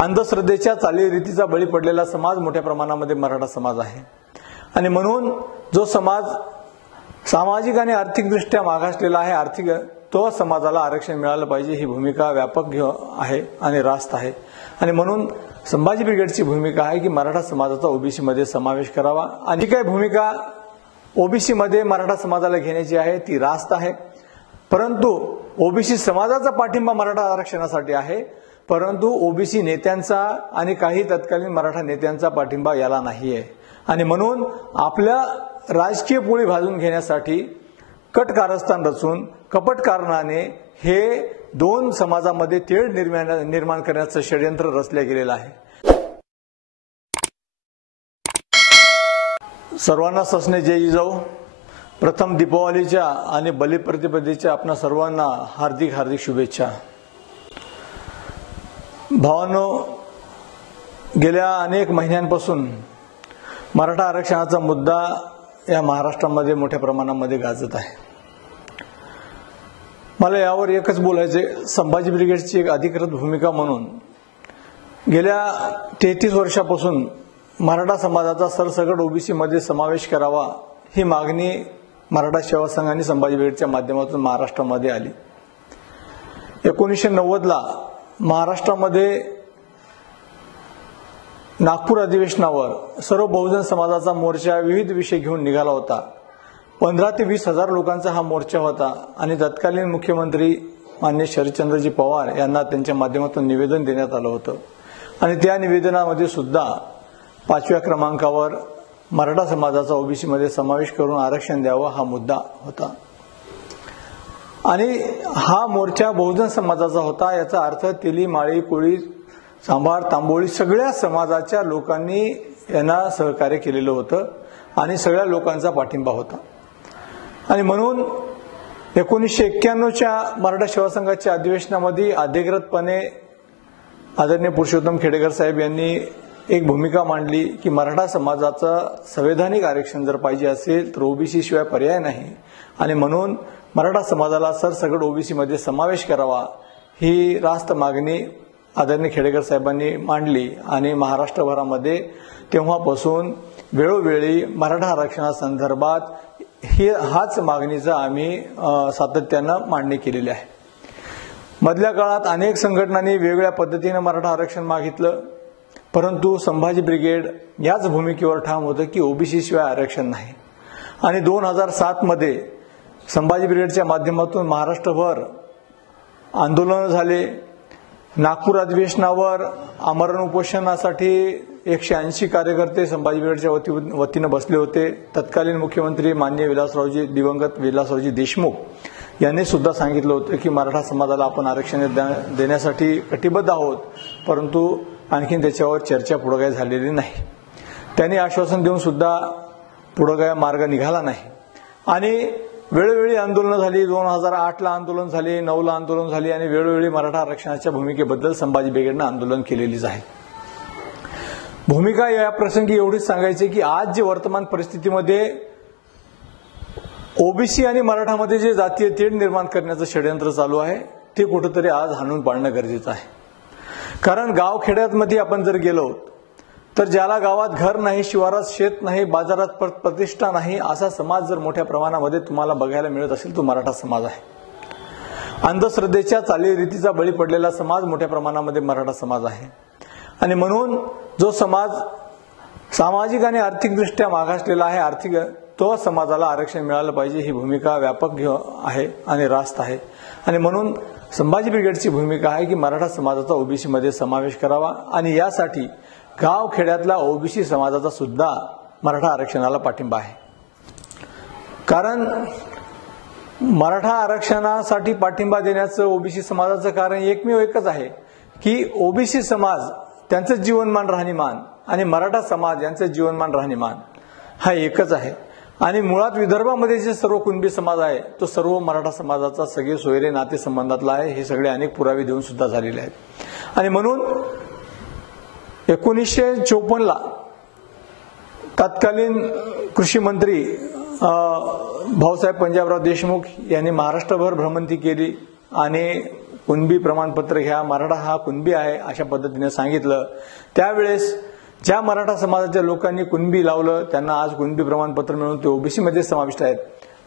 अंधश्रद्धेच्या चालीरीतीचा बळी पडलेला समाज मोठ्या प्रमाणामध्ये मराठा समाज आहे आणि म्हणून जो समाज सामाजिक आणि आर्थिकदृष्ट्या मागासलेला आहे तो समाजाला आरक्षण मिळालं पाहिजे ही भूमिका व्यापक आहे आणि रास्त आहे आणि म्हणून संभाजी ब्रिगेडची भूमिका आहे की मराठा समाजाचा ओबीसी मध्ये समावेश करावा आणि काही भूमिका ओबीसी मध्ये मराठा समाजाला घेण्याची आहे ती रास्त आहे। परंतु ओबीसी समाजाचा पाठिंबा मराठा आरक्षणासाठी आहे, परंतु ओबीसी नेत्यांचा आणि काही तत्कालीन मराठा नेत्यांचा पाठिंबा याला नाहीये आणि म्हणून आपल्या राजकीय पोळी भाजून घेण्यासाठी कट कारस्थान रचून कपट कारणाने हे दोन समाजामध्ये तेढ निर्माण करण्याचं षडयंत्र रचले गेलेलं आहे। सर्वांना ससने जय जिजाऊ। प्रथम दीपावलीच्या आणि बलिप्रतिपदेच्या आपणा सर्वांना हार्दिक हार्दिक शुभेच्छा। भावांनो, गेल्या अनेक महिन्यांपासून मराठा आरक्षणाचा मुद्दा या महाराष्ट्रामध्ये मोठ्या प्रमाणामध्ये गाजत आहे। मला यावर एकच बोलायचे, संभाजी ब्रिगेडची एक अधिकृत भूमिका म्हणून गेल्या 33 वर्षापासून मराठा समाजाचा सरसकट ओबीसी मध्ये समावेश करावा ही मागणी मराठा सेवा संघ आणि संभाजी ब्रिगेडच्या माध्यमातून महाराष्ट्रामध्ये आली। 1990 ला महाराष्ट्रामध्ये नागपूर अधिवेशनावर सर्व बहुजन समाजाचा मोर्चा विविध विषय घेऊन निघाला होता। 15 ते 20 हजार लोकांचा हा मोर्चा होता आणि तत्कालीन मुख्यमंत्री माननीय शरदचंद्रजी पवार यांना त्यांच्या माध्यमातून निवेदन देण्यात आलं होतं आणि त्या निवेदनामध्ये सुद्धा 5व्या क्रमांकावर मराठा समाजाचा ओबीसी मध्ये समावेश करून आरक्षण द्यावं हा मुद्दा होता आणि हा मोर्चा बहुजन समाजाचा होता। याचा अर्थ तेली, माळी, कोळी, सांभार, तांबोळी सगळ्या समाजाच्या लोकांनी यांना सहकार्य केलेलं होतं आणि सगळ्या लोकांचा पाठिंबा होता आणि म्हणून 1991च्या मराठा सेवा संघाच्या अधिवेशनामध्ये अधिकृतपणे आदरणीय पुरुषोत्तम खेडेकर साहेब यांनी एक भूमिका मांडली की मराठा समाजाचा संवैधानिक आरक्षण जर पाहिजे असेल तर ओबीसी शिवाय पर्याय नाही आणि म्हणून मराठा समाजाला सरसकट ओबीसी मध्ये समावेश करावा ही रास्त मागणी आदरणीय खेडेकर साहेबांनी मांडली आणि महाराष्ट्रभरामध्ये तेव्हापासून वेळोवेळी मराठा आरक्षणासंदर्भात हाच मागणीचा आम्ही सातत्यानं मांडणी केलेली आहे। मधल्या काळात अनेक संघटनांनी वेगवेगळ्या पद्धतीने मराठा आरक्षण मागितलं, परंतु संभाजी ब्रिगेड याच भूमिकेवर ठाम होतं की ओबीसी शिवाय आरक्षण नाही आणि 2007 मध्ये संभाजी ब्रिगेडच्या माध्यमातून महाराष्ट्रभर आंदोलन झाले। नागपूर अधिवेशनावर आमरण उपोषणासाठी 180 कार्यकर्ते संभाजी ब्रिगेडच्या वतीनं बसले होते। तत्कालीन मुख्यमंत्री माननीय दिवंगत विलासरावजी देशमुख यांनी सुद्धा सांगितलं होतं की मराठा समाजाला आपण आरक्षण देण्यासाठी कटिबद्ध आहोत, परंतु आणखीन त्याच्यावर चर्चा पुढे काही झालेली नाही। त्यांनी आश्वासन देऊन सुद्धा पुढे काही मार्ग निघाला नाही आणि वेळोवेळी आंदोलनं झाली। 2008 ला आंदोलन झाले, 9 ला आंदोलन झाली आणि वेळोवेळी मराठा आरक्षणाच्या भूमिकेबद्दल संभाजी ब्रिगेडनं आंदोलन केलेलीच आहे। भूमिका या प्रसंगी एवढीच सांगायची की आज जे वर्तमान परिस्थितीमध्ये ओबीसी आणि मराठामध्ये जे जातीय तेढ निर्माण करण्याचं षडयंत्र चालू आहे ते कुठेतरी आज हाणून पाडणं गरजेचं आहे। कारण गावखेड्यामध्ये आपण जर गेलो तर ज्याला गावात घर नाही, शिवारात शेत नाही, बाजारात प्रतिष्ठा नाही असा समाज जर मोठ्या प्रमाणामध्ये तुम्हाला बघायला मिळत असेल तो मराठा समाज आहे। अंधश्रद्धेच्या चालीरीतीचा बळी पडलेला समाज मोठ्या प्रमाणामध्ये मराठा समाज आहे आणि म्हणून जो समाज सामाजिक आणि आर्थिकदृष्ट्या मागासलेला आहे तो समाजाला आरक्षण मिळालं पाहिजे ही भूमिका व्यापक आहे आणि रास्त आहे आणि म्हणून संभाजी ब्रिगेडची भूमिका आहे की मराठा समाजाचा ओबीसी मध्ये समावेश करावा आणि यासाठी गावखेड्यातला ओबीसी समाजाचा सुद्धा मराठा आरक्षणाला पाठिंबा आहे। कारण मराठा आरक्षणासाठी पाठिंबा देण्याचं ओबीसी समाजाचं कारण एकच आहे की ओबीसी समाज त्यांचं जीवनमान राहणीमान आणि मराठा समाज यांचं जीवनमान राहणीमान हा एकच आहे आणि मुळात विदर्भामध्ये जे सर्व कुणबी समाज आहे तो सर्व मराठा समाजाचा सगळे सोयरे नातेसंबंधातला आहे। हे सगळे अनेक पुरावे देऊन सुद्धा झालेले आहेत आणि म्हणून 1954 ला तत्कालीन कृषी मंत्री भाऊसाहेब पंजाबराव देशमुख यांनी महाराष्ट्रभर भ्रमंती केली आणि कुणबी प्रमाणपत्र घ्या, मराठा हा कुणबी आहे अशा पद्धतीने सांगितलं। त्यावेळेस ज्या मराठा समाजाच्या लोकांनी कुणबी लावलं त्यांना आज कुणबी प्रमाणपत्र मिळून ते ओबीसी मध्ये समाविष्ट आहेत,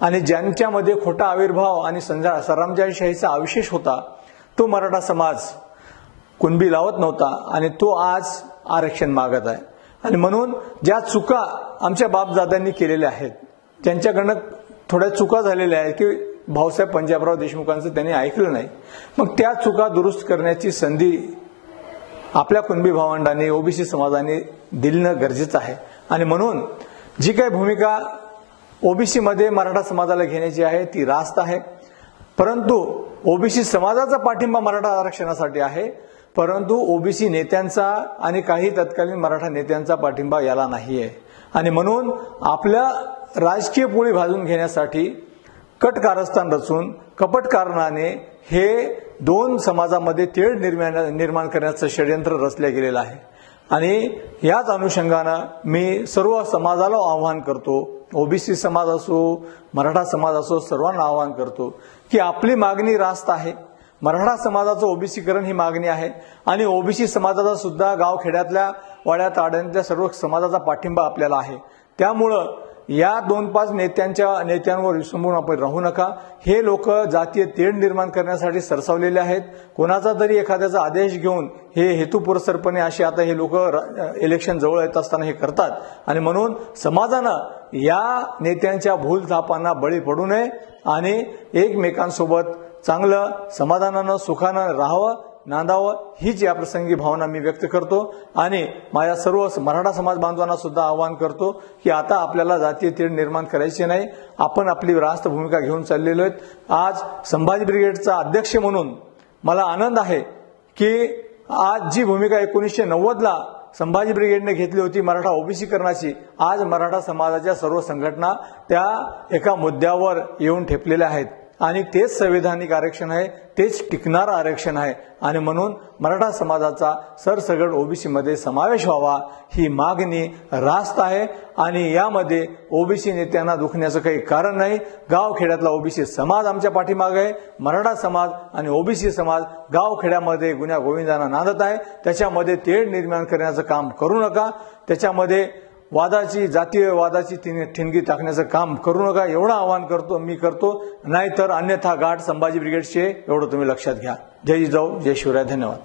आणि ज्यांच्यामध्ये खोटा आविर्भाव आणि सरंजामशाहीचा अविशेष होता तो मराठा समाज कुणबी लावत नव्हता आणि तो आज आरक्षण मागत आहे। आणि म्हणून ज्या चुका आमच्या बापदादांनी केलेल्या आहेत, ज्यांच्याकडनं थोड्या चुका झालेल्या आहेत की भाऊसाहेब पंजाबराव देशमुखांचं त्यांनी ऐकलं नाही, मग त्या चुका दुरुस्त करण्याची संधी आपल्या कुणबी भावंडांनी ओबीसी समाजाने दिलणं गरजेचं आहे। आणि म्हणून जी काही भूमिका ओबीसी मध्ये मराठा समाजाला घेण्याची आहे ती रास्त आहे, परंतु ओबीसी समाजाचा पाठिंबा मराठा आरक्षणासाठी आहे, परंतु ओबीसी नेत्यांचा आणि काही तत्कालीन मराठा नेत्यांचा पाठिंबा याला नाही आहे। आणि म्हणून आपल्या राजकीय पोळी भाजून घेण्यासाठी कट कारस्थान रचून कपट कारणाने हे दोन समाजामध्ये तेढ निर्माण करण्याचं षडयंत्र रचले गेलेलं आहे। आणि याच अनुषंगानं मी सर्व समाजाला आवाहन करतो, ओबीसी समाज असो मराठा समाज असो, सर्वांना आवाहन करतो की आपली मागणी रास्त आहे। मराठा समाजाचं ओबीसीकरण ही मागणी आहे आणि ओबीसी समाजाचा सुद्धा गावखेड्यातल्या वाड्यात आड्यातल्या सर्व समाजाचा पाठिंबा आपल्याला आहे। त्यामुळं या 2-5 नेत्यांवर विसंबून आपण राहू नका। हे लोक जातीय तेढ निर्माण करण्यासाठी सरसावलेले आहेत। कोणाचा तरी एखाद्याचा आदेश घेऊन हे हेतुपुरस्सरपणे असे आता हे लोक इलेक्शन जवळ येत असताना हे करतात, आणि म्हणून समाजानं या नेत्यांच्या भूलथापांना बळी पडू नये आणि एकमेकांसोबत चांगलं समाधानानं सुखानं राहावं, नांदावं हीच या प्रसंगी भावना मी व्यक्त करतो। आणि माझ्या सर्व मराठा समाज बांधवांना सुद्धा आवाहन करतो की आता आपल्याला जातीय तेढ निर्माण करायची नाही, आपण आपली रास्त भूमिका घेऊन चाललेलो आहेत। आज संभाजी ब्रिगेडचा अध्यक्ष म्हणून मला आनंद आहे की आज जी भूमिका 1990ला संभाजी ब्रिगेडने घेतली होती मराठा ओबीसीकरणाची, आज मराठा समाजाच्या सर्व संघटना त्या एका मुद्द्यावर येऊन ठेपलेल्या आहेत आणि तेच संवैधानिक आरक्षण आहे, तेच टिकणारं आरक्षण आहे। आणि म्हणून मराठा समाजाचा सरसगट ओबीसी मध्ये समावेश व्हावा ही मागणी रास्त आहे आणि यामध्ये ओबीसी नेत्यांना दुखण्याचं काही कारण नाही। गावखेड्यातला ओबीसी समाज आमच्या पाठीमागे आहे, मराठा समाज आणि ओबीसी समाज गावखेड्यामध्ये गुन्ह्या गोविंदांना नांदत आहे, त्याच्यामध्ये तेढ निर्माण करण्याचं काम करू नका, त्याच्यामध्ये जातीय वादाची ठिणगी टाकण्याचं काम करू नका, एवढं आवाहन करतो, नाहीतर अन्यथा गाठ संभाजी ब्रिगेडचे एवढं तुम्ही लक्षात घ्या। जय जिजाऊ, जय शिवराय, धन्यवाद।